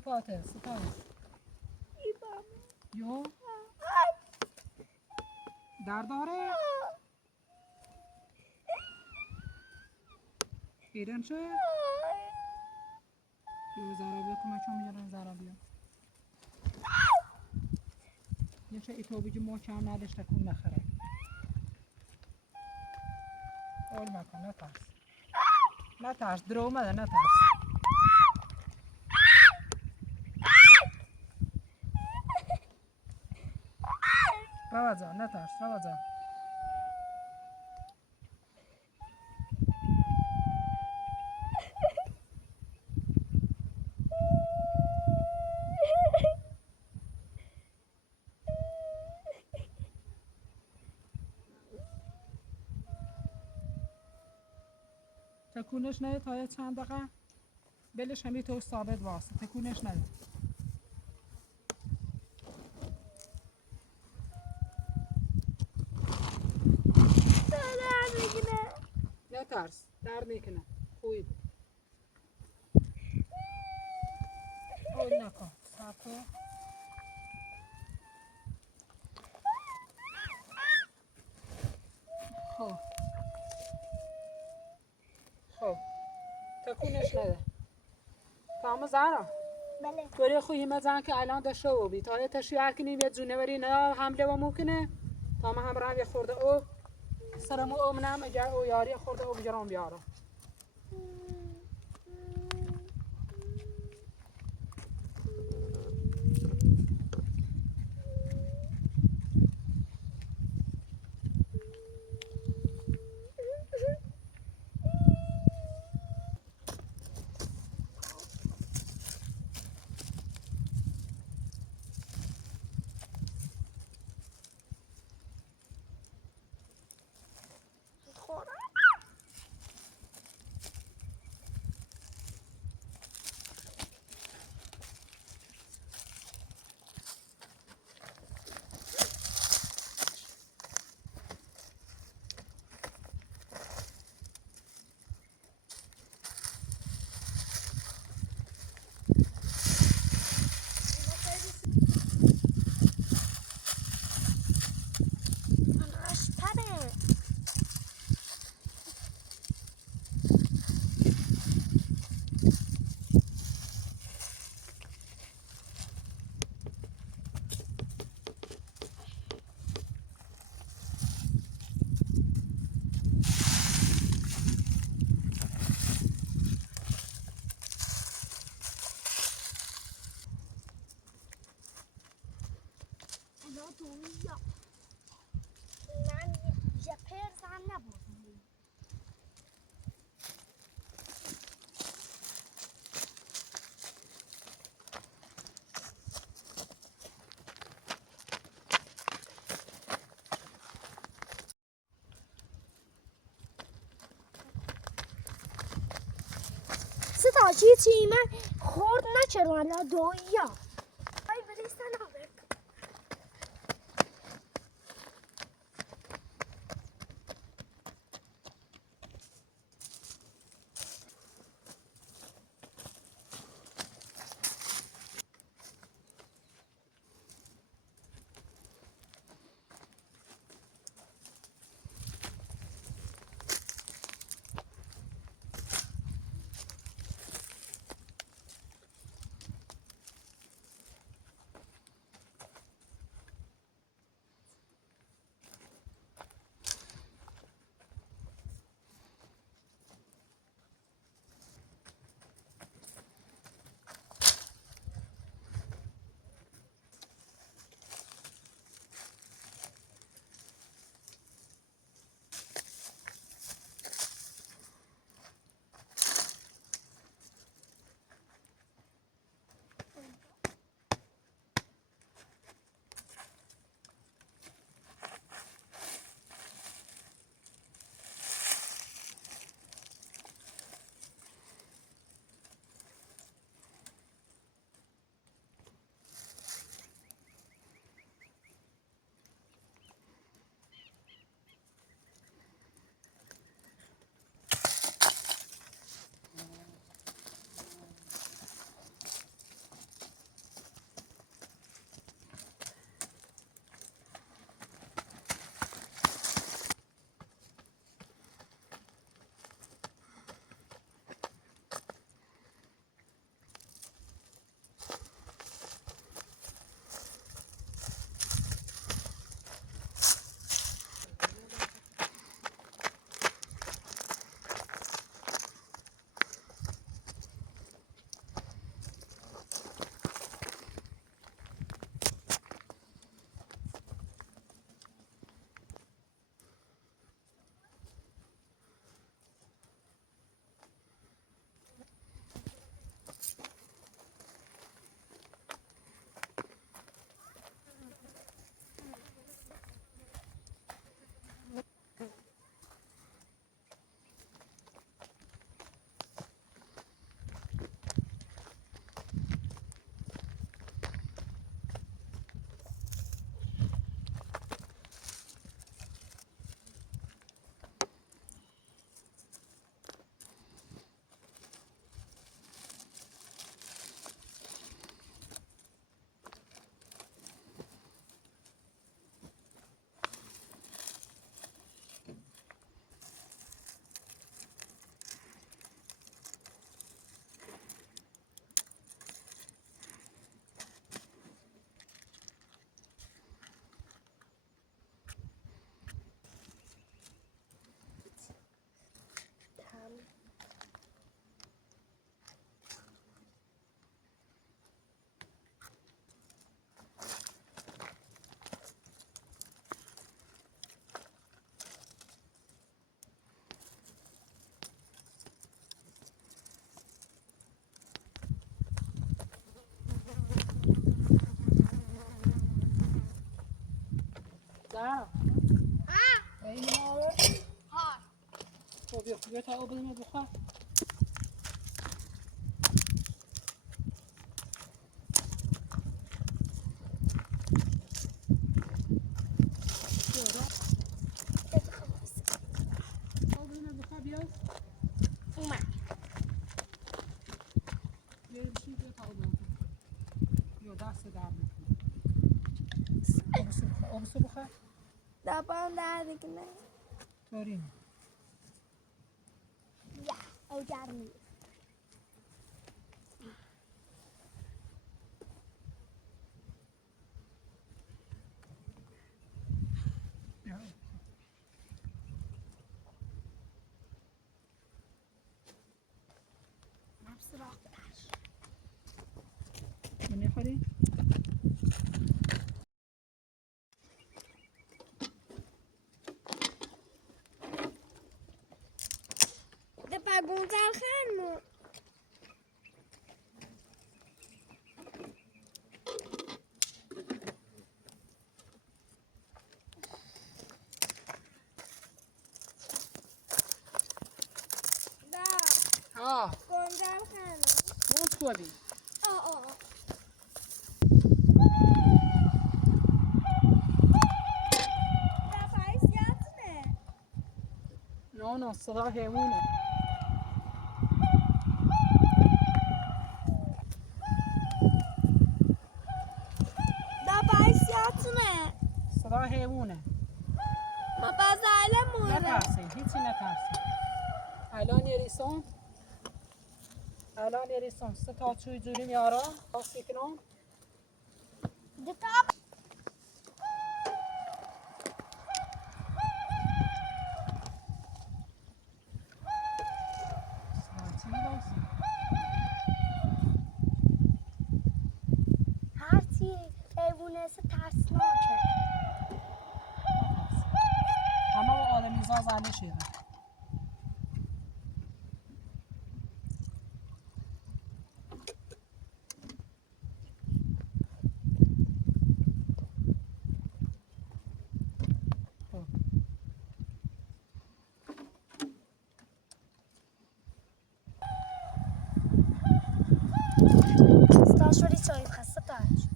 پاته سپاس یو درد داره ایران شو یو زارا بیا کمک چون میارن زارا بیا یه چه ایتو بگی محکم نداشت تکون نخره اول مکن نترس درو اومده نترس روزا نترس روزا تکونش نده تا چند دقیقه بلش همی تو ثابت واسه تکونش نده نترس درد میکنه خوبی بود اول نکن صبر کن خب تکونش نده تمام زهرا بله دوری خوی همه زن که الان داشته و بی تا تشریح هر کنیم یه جونه بری نه حمله و ممکنه تا ما هم رنگ خورده او سرمو او منم اگر او یاری خورده او بجرام بیارم من جپر زن نبودم ستا چی من خورد نچروالا دویا ای بریستن آورد زهرا این ما ها خب بیا تا آب بدم بخور آب بدم بخور بیا اومد بیا تا آب بدم بیا دست در نکن آب بخور دبان درد کنه طوری یا او گرمی سراغ بدش نمیخوری؟ ده پگونزل خانمو ها گونزل خانم اون خوبی آه دفعه زیادنه نه صدا حیوانه دفعه زیادنه صدا حیوانه ما بازالمونه نترسی هیچی نترسی الان یه ریسون 3 تا چوی جوری میارم آسی کنم دتا چی میدوسی؟ هرچی حیوانه ترسناکه همه و آدمی زازنه شده ستاشوری چایی خسته تاج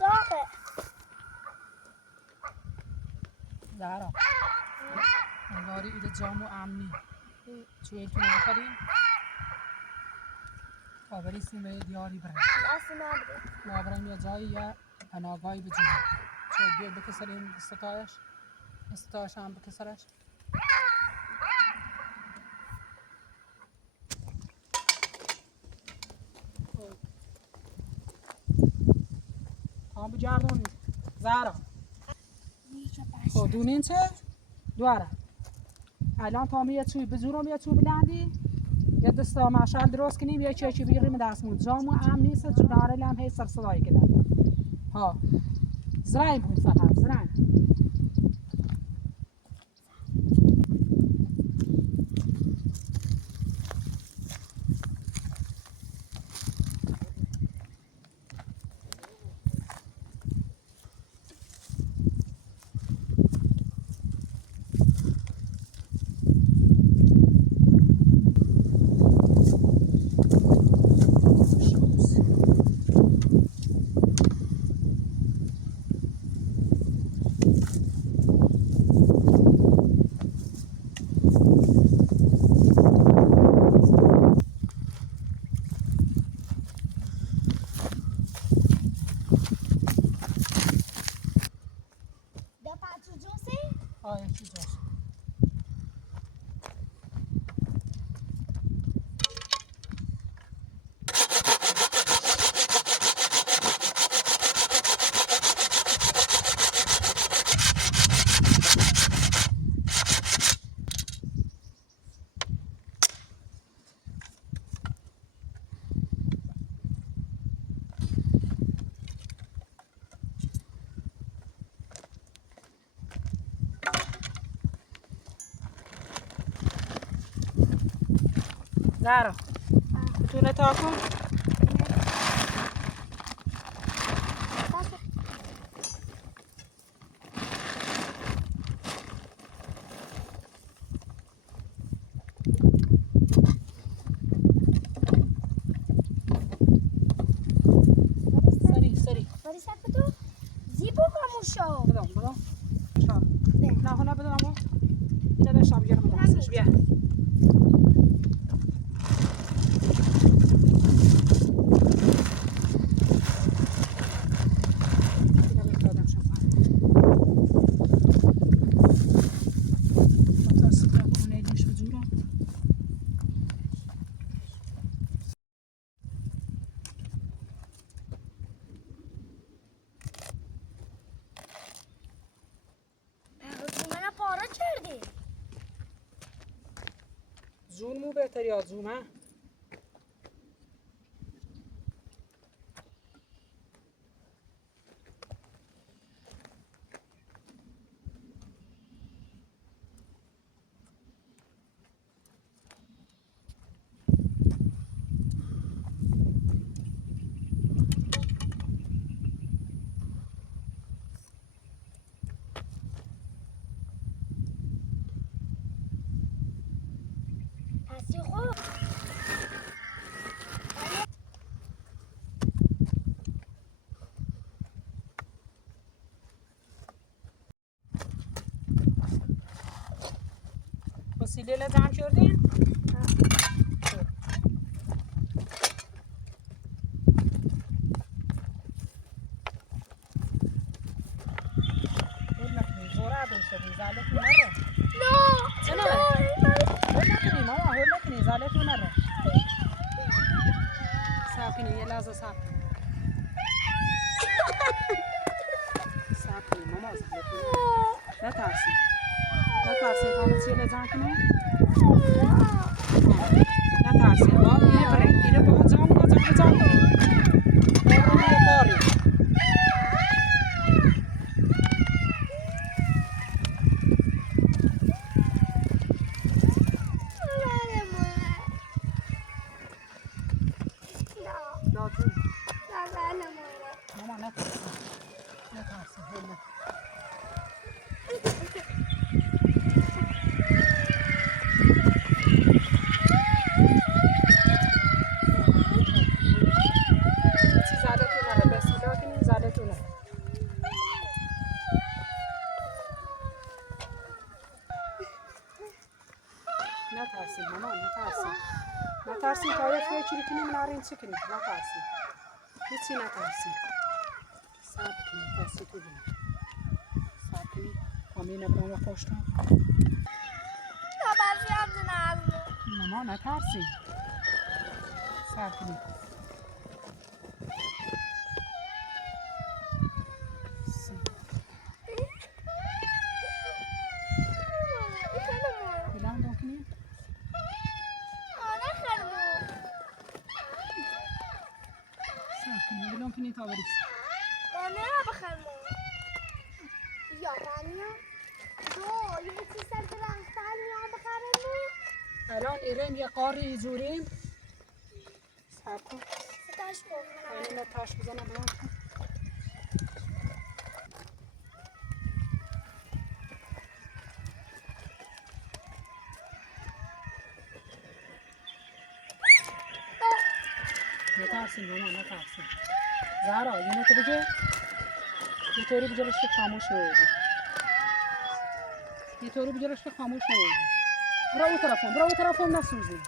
داغه زهرا انگاری ایده جامو امنی چویل تو بخوری بریسیم به دیاری برن دست نبره ما برن یه جایی یا پناهگاهی بجونیم چه بیا بکسریم ستایش هم بکسرش هم بجردون زهرا خب دونین چه؟ دواره الان تامی یه چوی بزورم یه چوی بلندی یه دستا مشعل درست کنیم یه چی بگیریم دستمون جامو هم نیست جناره لم هی سر صدای کنم ها زرعی بود فقط زرعی زهرا بتونه تا کن. سری Vad är det sagt då? Zibo kommer show. بدم شاب نه هنا بدم امو اینا ده شاب گرم دستش بیا اینا به دادم شاب تا کنه دیش بجورا Bana para çerdi. زون مو بهتر یا زوم ها Pasi خوب. وسیله جمع کردین؟ یه لحظه صبر کن. صبر کن ماما نترسین تا وسیله جمع کنین نترسین با اینه برین اینه با جمع کنین برون یه کاری ماما نترسین هلا نترسین ماما نترسین تا یه فکری کنیم نارین چی کنیم نترسین هیچی نترسین صبر کنیم ترسی تو بینیم صبر کنیم کامی نبرام و پشتم ماما نترسین صبر کنیم بلون کنی تا بریس نه بخرمو یا رانیا دو یه چیز سر درختان یا بخرمو الان ایران یه قاری زوریم صبر کن ستاش کن من تاش بزنم بلون کن نترسین ماما نترسین زهرا اینه که بگه یه طوری بجلوش که خاموش نویدی یه طوری بجلوش که خاموش نویدی برو او طرفم نسوزی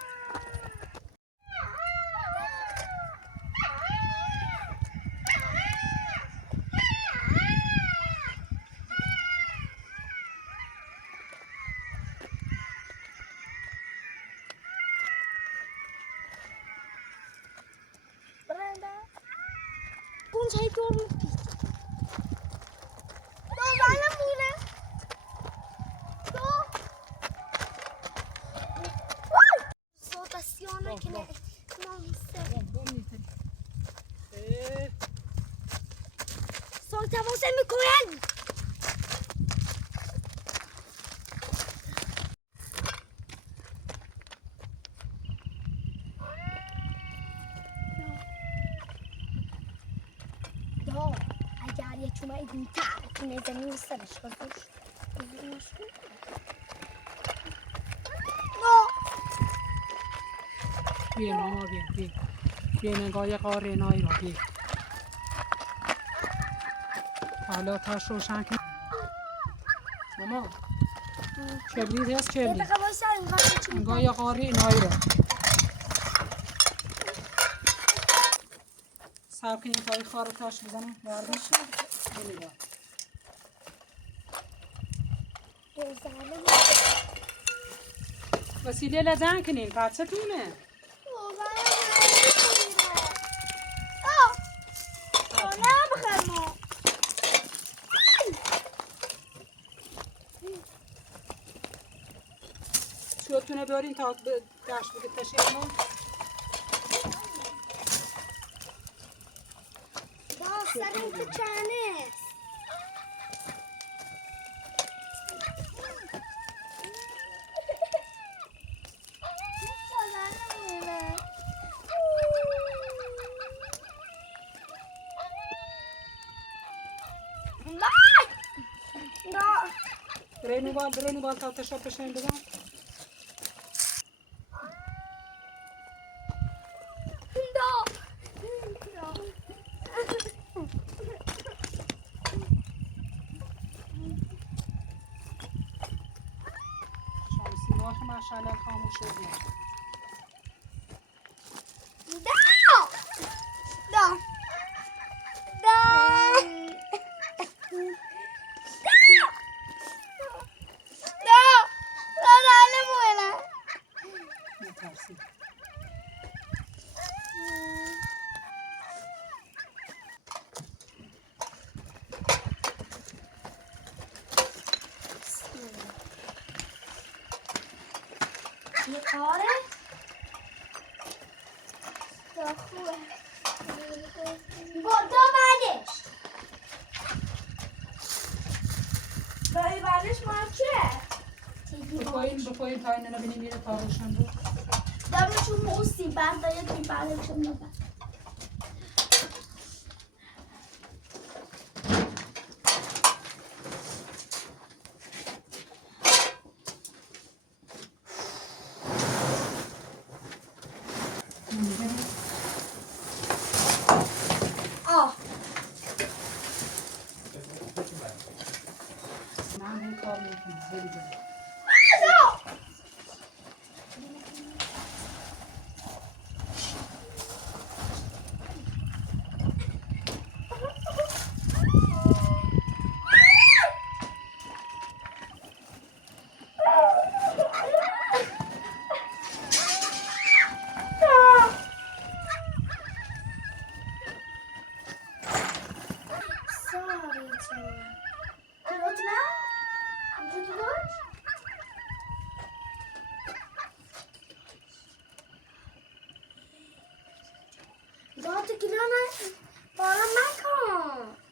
چه دور مونه صوتاسیونه که نه صوتموسه میکنن یه چومه ایدین که نزنی و سرش بزرش بیا ماما بیا بیا نگاه قاره نایی را بیا حالا تاش روشن کن ماما کبریت هست یه کبریت دقیقه بایسته اینقدر چی نگاه قاره نایی را صبر کنیم تا این خار تاش بزنم بردش بنگاه وسیله لزن کنیم بچه تونه شوتونه بیارین تا دشت بگه تشیرمون سرم تو چانه برینو بال تا تشا پشن بزن شانسی باش ماشاءالله خاموش شدی میترسی یه کاره تا خوبه با بعدش برای بعدش بپایین تا این نبینی میره تا روشن بود دمشون موسی بعد داید بی بعدشون نبود من این کار میکنم بری جلو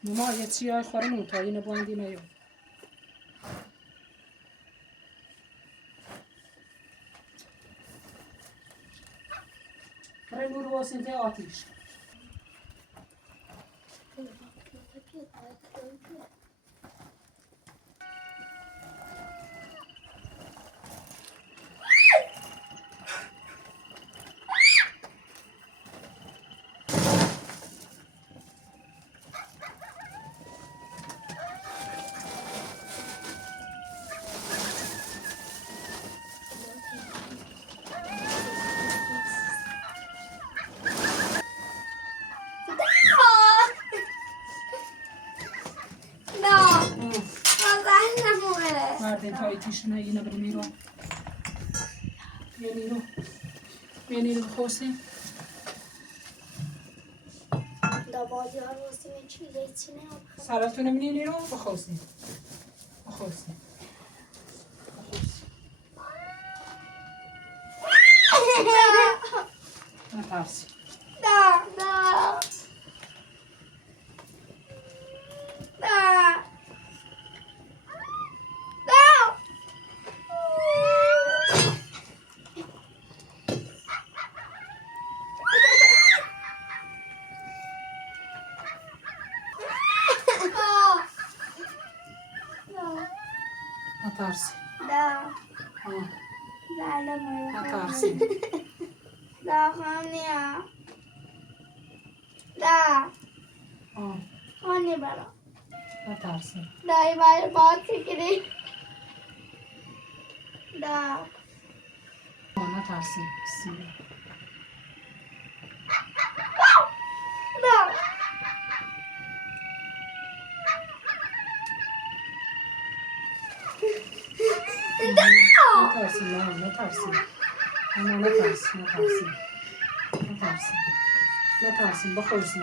ماما یه چی های خورمون تا اینو باندی نیو برای نور واسین که آتیش مردین تا ایتیشونه اینو بری میرو بیا نیرو بخورسیم سراتونه منی نیرو بخورسیم نترسی Atarsın. Da. Ha, Da mı? atarsın. Da hani. Da. Ha, Hani bana. atarsın. Da var baat fikri. Da. Ha, atarsın. Bismillah. Da. Atarsın lan, atarsın. Aman atarsın, atarsın. Atarsın. Atarsın, bakıyorsun.